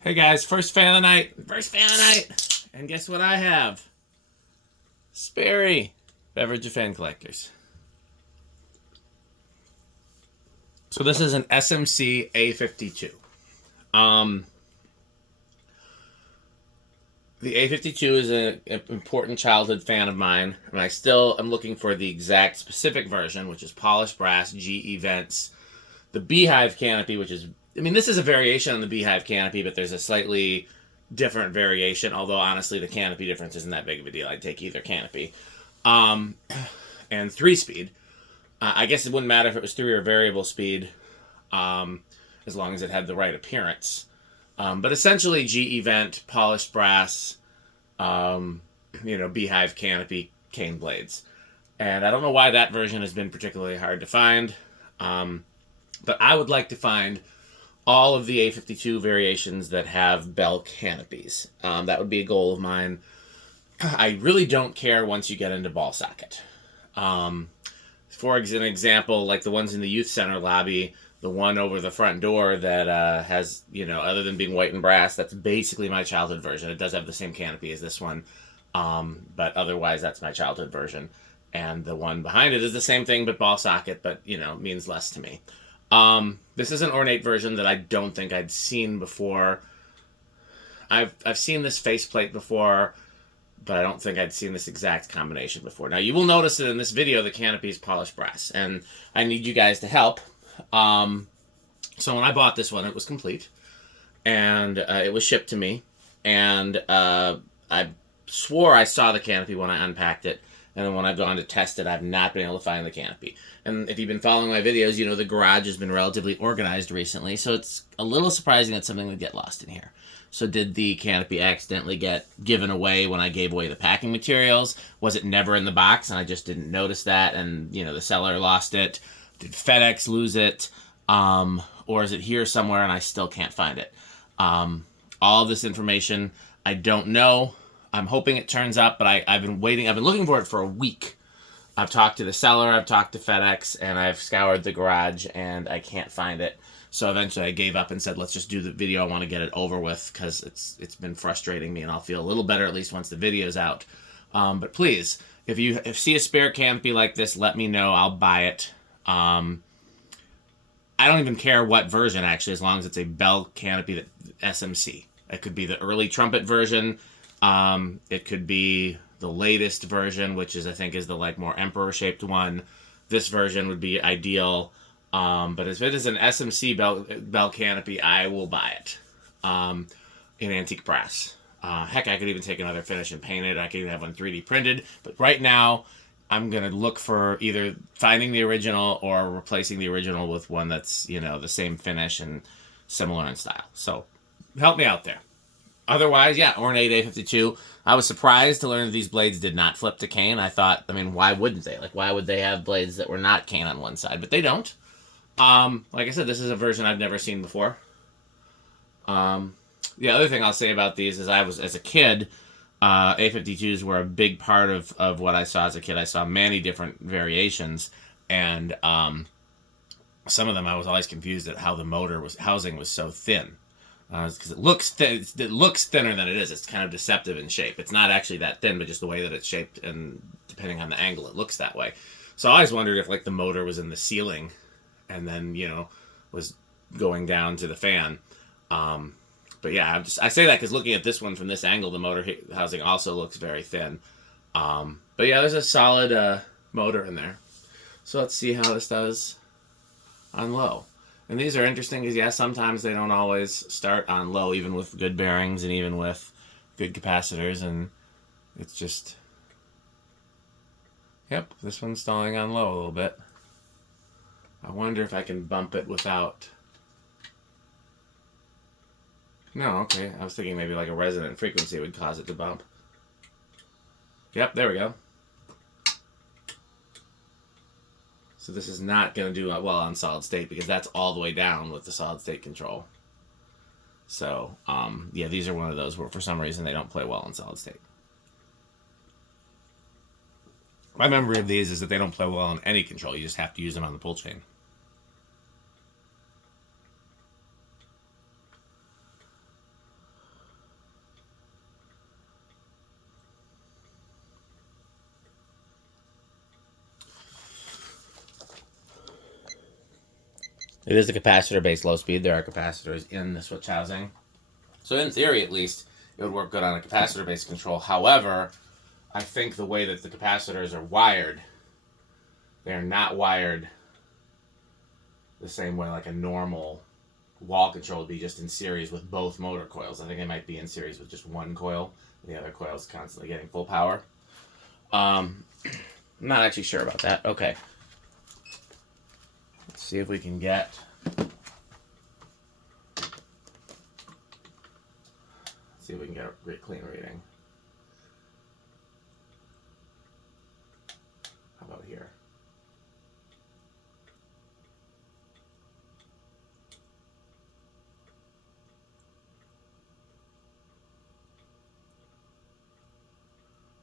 Hey guys, first fan of the night. First fan of the night. And guess what I have? Sperry. Beverage of Fan Collectors. So this is an SMC A52. Um, the A52 is an important childhood fan of mine, and I still am looking for the exact specific version, which is polished brass, GE vents, the Beehive Canopy, which is, I mean, this is a variation on the Beehive Canopy, but there's a slightly different variation, although honestly the canopy difference isn't that big of a deal. I'd take either canopy. Um, and 3-speed. I guess it wouldn't matter if it was 3 or variable speed, as long as it had the right appearance. But essentially, GE vent, polished brass, Beehive Canopy, cane blades. And I don't know why that version has been particularly hard to find, but I would like to find all of the A52 variations that have bell canopies. That would be a goal of mine. I really don't care once you get into ball socket. For an example, like the ones in the youth center lobby, the one over the front door that has, other than being white and brass, that's basically my childhood version. It does have the same canopy as this one, but otherwise that's my childhood version. And the one behind it is the same thing, but ball socket, but, means less to me. This is an ornate version that I don't think I'd seen before. I've seen this faceplate before, but I don't think I'd seen this exact combination before. Now, you will notice that in this video, the canopy is polished brass, and I need you guys to help. So when I bought this one, it was complete, and it was shipped to me, and I swore I saw the canopy when I unpacked it, and then when I've gone to test it, I've not been able to find the canopy. And if you've been following my videos, the garage has been relatively organized recently, so it's a little surprising that something would get lost in here. So did the canopy accidentally get given away when I gave away the packing materials? Was it never in the box and I just didn't notice that and, the seller lost it? Did FedEx lose it? Or is it here somewhere and I still can't find it? All of this information, I don't know. I'm hoping it turns up, but I've been waiting. I've been looking for it for a week. I've talked to the seller, I've talked to FedEx, and I've scoured the garage, and I can't find it. So eventually I gave up and said, let's just do the video. I want to get it over with because it's been frustrating me, and I'll feel a little better at least once the video's out. But please, if you see a spare canopy like this, let me know. I'll buy it. I don't even care what version, actually, as long as it's a bell canopy that SMC. It could be the early trumpet version. It could be the latest version, which is, I think, is the more emperor-shaped one. This version would be ideal. But if it is an SMC bell canopy, I will buy it in antique brass. Heck, I could even take another finish and paint it. I could even have one 3D printed. But right now, I'm going to look for either finding the original or replacing the original with one that's, the same finish and similar in style. So help me out there. Otherwise, yeah, ornate A52. I was surprised to learn that these blades did not flip to cane. I thought, why wouldn't they? Why would they have blades that were not cane on one side? But they don't. Like I said, this is a version I've never seen before. The other thing I'll say about these is as a kid, A52s were a big part of what I saw as a kid. I saw many different variations, and some of them I was always confused at how the housing was so thin. Because it looks thin, it looks thinner than it is. It's kind of deceptive in shape. It's not actually that thin, but just the way that it's shaped, and depending on the angle, it looks that way. So I always wondered if the motor was in the ceiling, and then was going down to the fan. But yeah, I say that because looking at this one from this angle, the motor housing also looks very thin. But yeah, there's a solid motor in there. So let's see how this does on low. And these are interesting because, yeah, sometimes they don't always start on low, even with good bearings and even with good capacitors. And it's just, yep, this one's stalling on low a little bit. I wonder if I can bump it without... No, okay. I was thinking maybe a resonant frequency would cause it to bump. Yep, there we go. So this is not going to do well on solid state because that's all the way down with the solid state control. So, yeah, these are one of those where for some reason they don't play well in solid state. My memory of these is that they don't play well on any control. You just have to use them on the pull chain. It is a capacitor-based low speed. There are capacitors in the switch housing. So in theory, at least, it would work good on a capacitor-based control. However, I think the way that the capacitors are wired, they're not wired the same way like a normal wall control would be, just in series with both motor coils. I think they might be in series with just one coil. The other coil is constantly getting full power. I'm not actually sure about that. Okay. Let's see if we can get... see if we can get a great clean reading. How about here?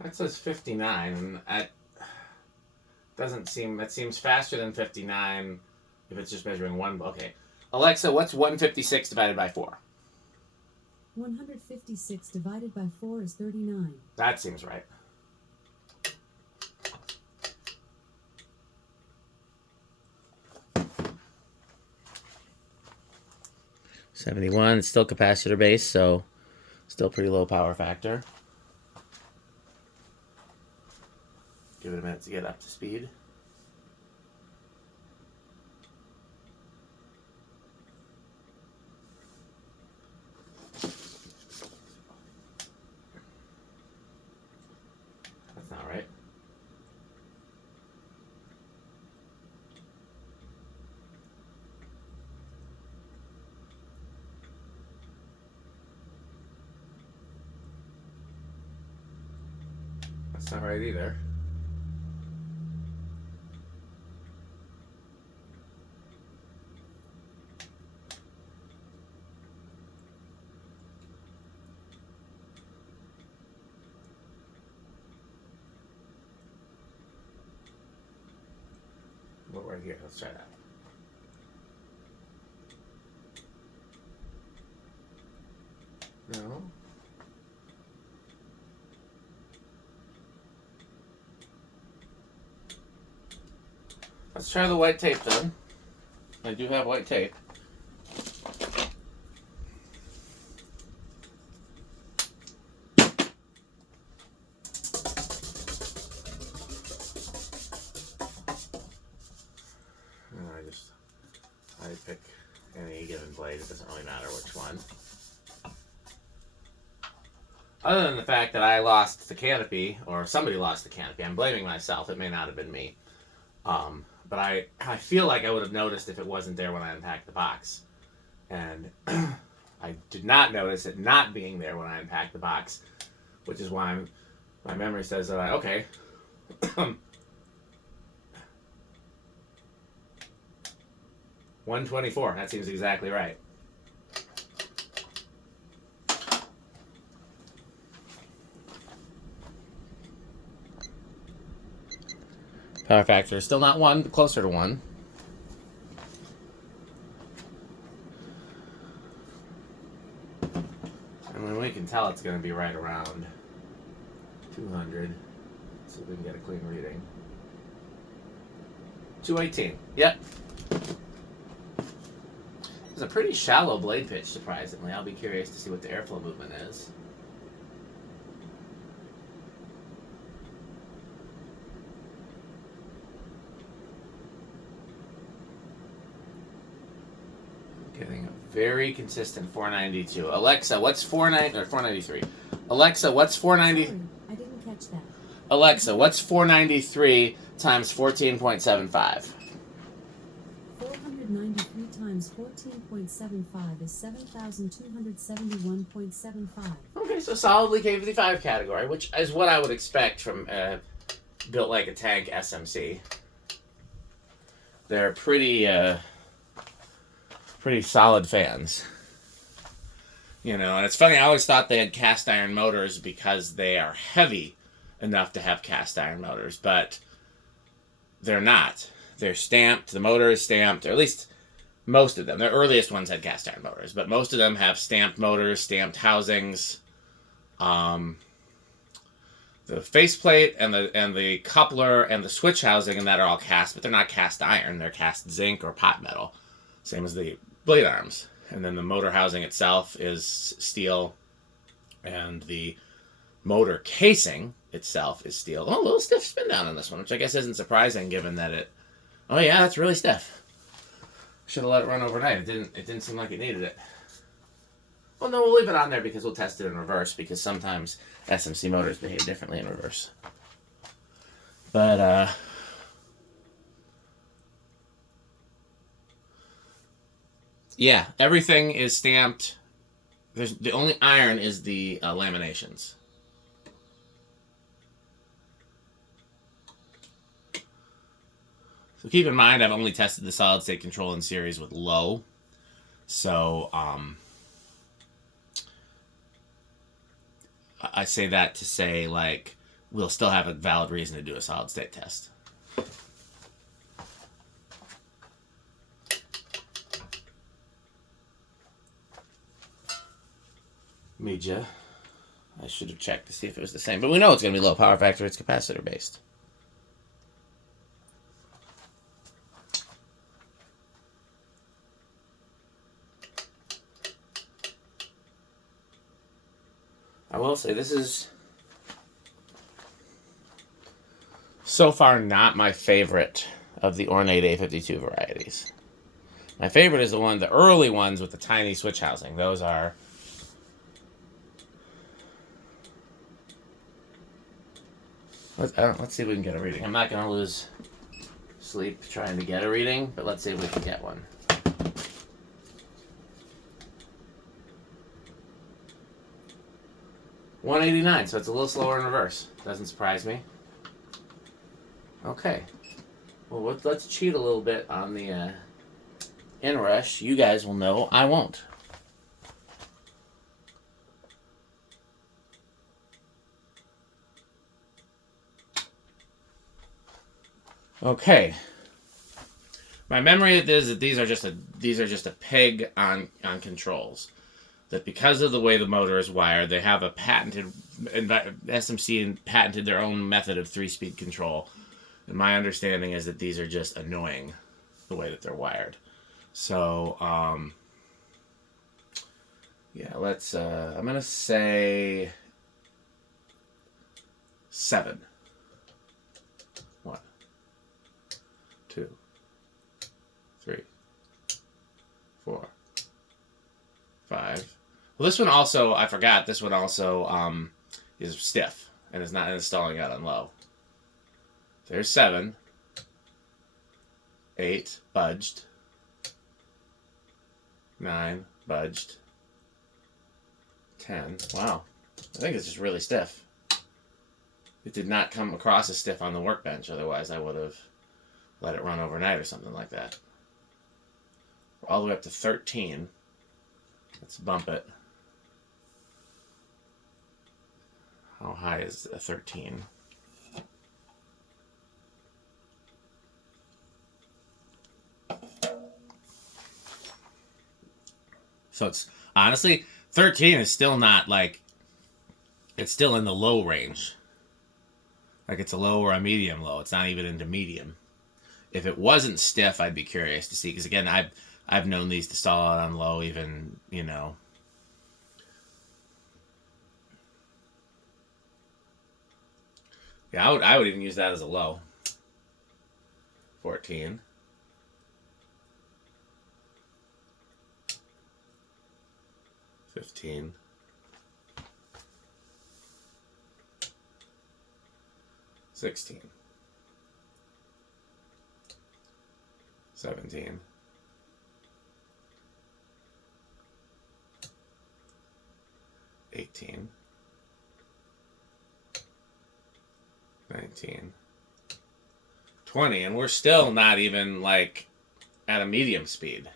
That says 59, and that doesn't seem... that seems faster than 59 if it's just measuring one... Okay. Alexa, what's 156 divided by 4? 156 divided by 4 is 39. That seems right. $71. It's still capacitor based, so still pretty low power factor. Give it a minute to get up to speed. That's not right. That's not right either. What right here? Let's try that. No. Let's try the white tape then. I do have white tape. I pick any given blade. It doesn't really matter which one. Other than the fact that I lost the Canopy, or somebody lost the Canopy. I'm blaming myself. It may not have been me. But I feel like I would have noticed if it wasn't there when I unpacked the box. And I did not notice it not being there when I unpacked the box, which is why my memory says that okay. 124. That seems exactly right. Power factor is still not 1, but closer to 1. And when we can tell it's going to be right around 200. See if we can get a clean reading. 218. Yep. It's a pretty shallow blade pitch, surprisingly. I'll be curious to see what the airflow movement is. Getting a very consistent 492. Alexa, what's 493? Alexa, what's 490? Sorry, I didn't catch that. Alexa, what's 493 times 14.75? 493 times 14.75 is 7,271.75. Okay, so solidly K55 category, which is what I would expect from built like a tank SMC. They're pretty solid fans. You know, and it's funny, I always thought they had cast iron motors because they are heavy enough to have cast iron motors, but they're not. They're stamped, the motor is stamped, or at least most of them. The earliest ones had cast iron motors, but most of them have stamped motors, stamped housings. The faceplate and the coupler and the switch housing and that are all cast, but they're not cast iron. They're cast zinc or pot metal. Same as the blade arms. And then the motor housing itself is steel, and the motor casing itself is steel. Oh, a little stiff spin down on this one, which I guess isn't surprising given that it... Oh yeah, that's really stiff. Should have let it run overnight. It didn't seem like it needed it. Well, no, we'll leave it on there because we'll test it in reverse, because sometimes SMC motors behave differently in reverse. But, yeah, everything is stamped. The only iron is the laminations. So keep in mind, I've only tested the solid state control in series with low. So, I say that to say, like, we'll still have a valid reason to do a solid state test. Media. I should have checked to see if it was the same, but we know it's going to be low power factor. It's capacitor based. I will say this is so far not my favorite of the ornate A52 varieties. My favorite is the early ones with the tiny switch housing. Those are... Let's see if we can get a reading. I'm not going to lose sleep trying to get a reading, but let's see if we can get one. $189, so it's a little slower in reverse. Doesn't surprise me. Okay. Well, let's cheat a little bit on the inrush. You guys will know. I won't. Okay. My memory is that these are just a peg on controls. That because of the way the motor is wired, they have a patented... SMC patented their own method of 3-speed control. And my understanding is that these are just annoying, the way that they're wired. So, yeah, let's... I'm going to say... 7. 1, 2, 3, 4, 5. Well, this one also, I forgot, this one also is stiff and is not installing out on low. There's 7. 8, budged. 9, budged. 10, wow. I think it's just really stiff. It did not come across as stiff on the workbench, otherwise I would have let it run overnight or something like that. All the way up to 13. Let's bump it. How high is a 13? So it's honestly 13 is still not like, it's still in the low range. Like it's a low or a medium low. It's not even into medium. If it wasn't stiff, I'd be curious to see, because again, I've known these to stall out on low even, you know. Yeah, I would even use that as a low. 14. 15. 16. 17. 18. 19. 20. And we're still not even like at a medium speed.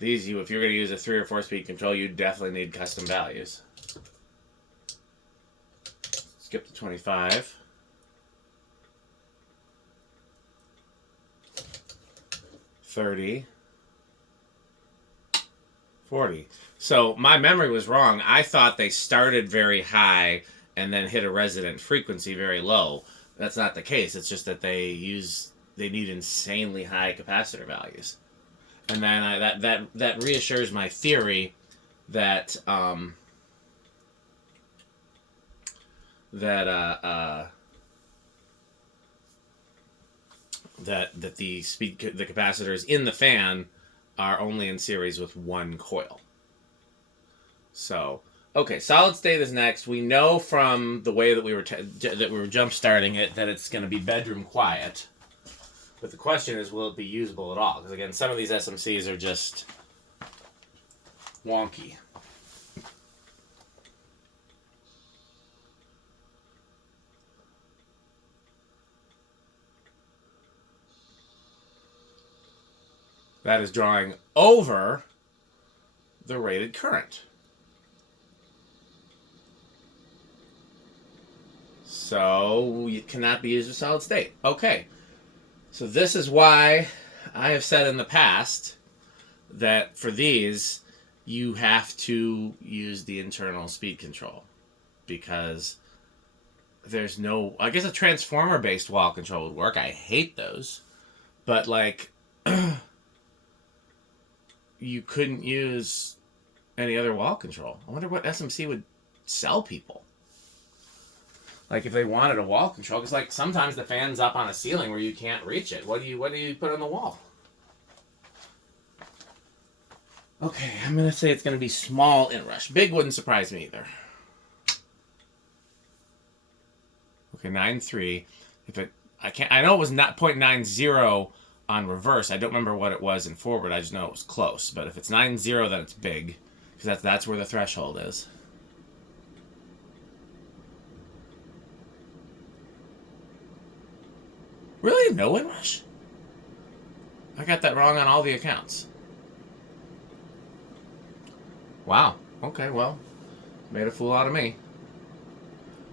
These, if you're going to use a 3 or 4 speed control, you definitely need custom values. Skip to 25. 30. 40. So my memory was wrong. I thought they started very high and then hit a resident frequency very low. That's not the case. It's just that they use they need insanely high capacitor values. And then that reassures my theory that that the capacitors in the fan are only in series with one coil. So, okay, solid state is next. We know from the way that we were jump starting it that it's going to be bedroom quiet. But the question is, will it be usable at all? Because again, some of these SMCs are just wonky. That is drawing over the rated current. So it cannot be used as solid state. Okay. So this is why I have said in the past that for these, you have to use the internal speed control. Because there's no... I guess a transformer-based wall control would work. I hate those. But, like... you couldn't use any other wall control. I wonder what SMC would sell people. Like if they wanted a wall control, because like sometimes the fan's up on a ceiling where you can't reach it. What do you put on the wall? Okay, I'm gonna say it's gonna be small inrush. Big wouldn't surprise me either. Okay, 9.3. I know it was not 0.90 on reverse. I don't remember what it was in forward. I just know it was close. But if it's 9.0, then it's big, because that's where the threshold is. Really? No inrush? I got that wrong on all the accounts. Wow. Okay, well, made a fool out of me.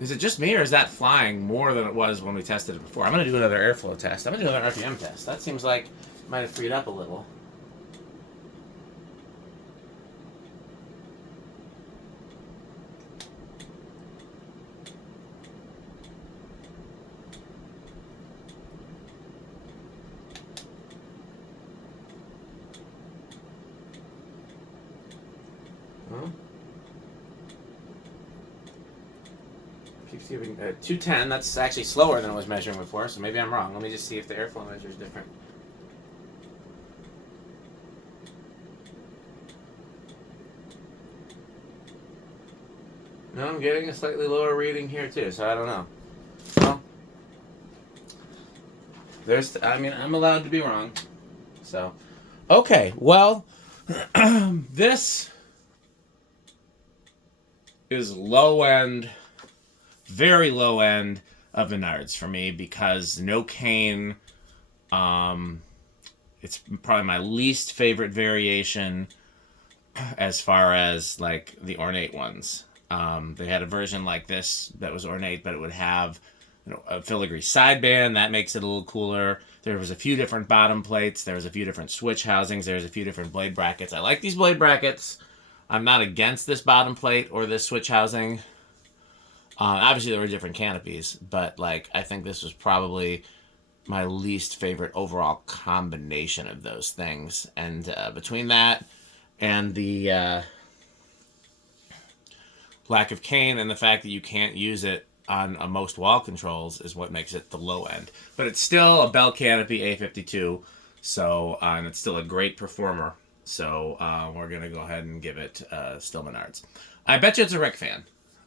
Is it just me, or is that flying more than it was when we tested it before? I'm going to do another airflow test. I'm going to do another RPM test. That seems like it might have freed up a little. Keeps giving 210. That's actually slower than it was measuring before, so maybe I'm wrong. Let me just see if the airflow measure is different. No, I'm getting a slightly lower reading here too, so I don't know. Well, I'm allowed to be wrong. So, okay, well, this is low end, very low end of Menards for me, because no cane. It's probably my least favorite variation as far as like the ornate ones. They had a version like this that was ornate, but it would have a filigree sideband. That makes it a little cooler. There was a few different bottom plates. There was a few different switch housings. There was a few different blade brackets. I like these blade brackets. I'm not against this bottom plate or this switch housing. Obviously, there were different canopies, but like I think this was probably my least favorite overall combination of those things. And between that and the lack of cane and the fact that you can't use it on most wall controls is what makes it the low end. But it's still a Bell Canopy A52, so and it's still a great performer. So we're going to go ahead and give it still Menards. I bet you it's a Rick fan,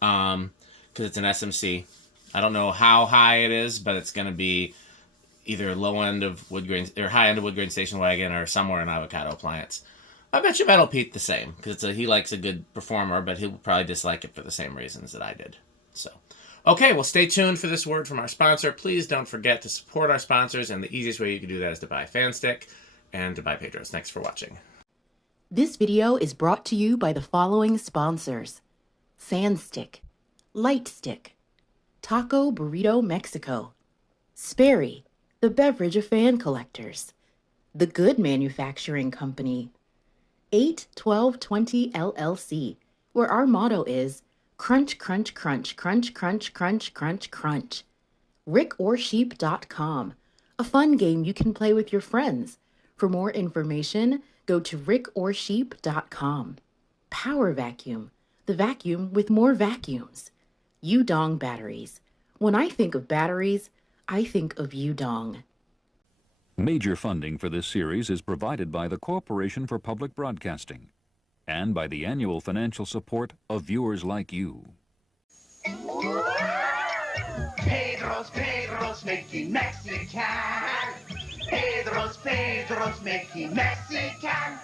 because it's an SMC. I don't know how high it is, but it's going to be either low end of wood grain or high end of wood grain station wagon or somewhere in avocado appliance. I bet you Metal Pete the same, because he likes a good performer, but he'll probably dislike it for the same reasons that I did. So, okay, well, stay tuned for this word from our sponsor. Please don't forget to support our sponsors, and the easiest way you can do that is to buy FanStick and to buy Pedros. Thanks for watching. This video is brought to you by the following sponsors: FanStick, Lightstick, Taco Burrito Mexico, Sperry, the beverage of fan collectors, The Good Manufacturing Company, 81220 LLC, where our motto is crunch, crunch, crunch, crunch, crunch, crunch, crunch, crunch. RickOrSheep.com, a fun game you can play with your friends. For more information, go to rickorsheep.com. Power Vacuum, the vacuum with more vacuums. Yudong batteries. When I think of batteries, I think of Yudong. Major funding for this series is provided by the Corporation for Public Broadcasting and by the annual financial support of viewers like you. Pedro's making Mexican. Pedro's making Mexican.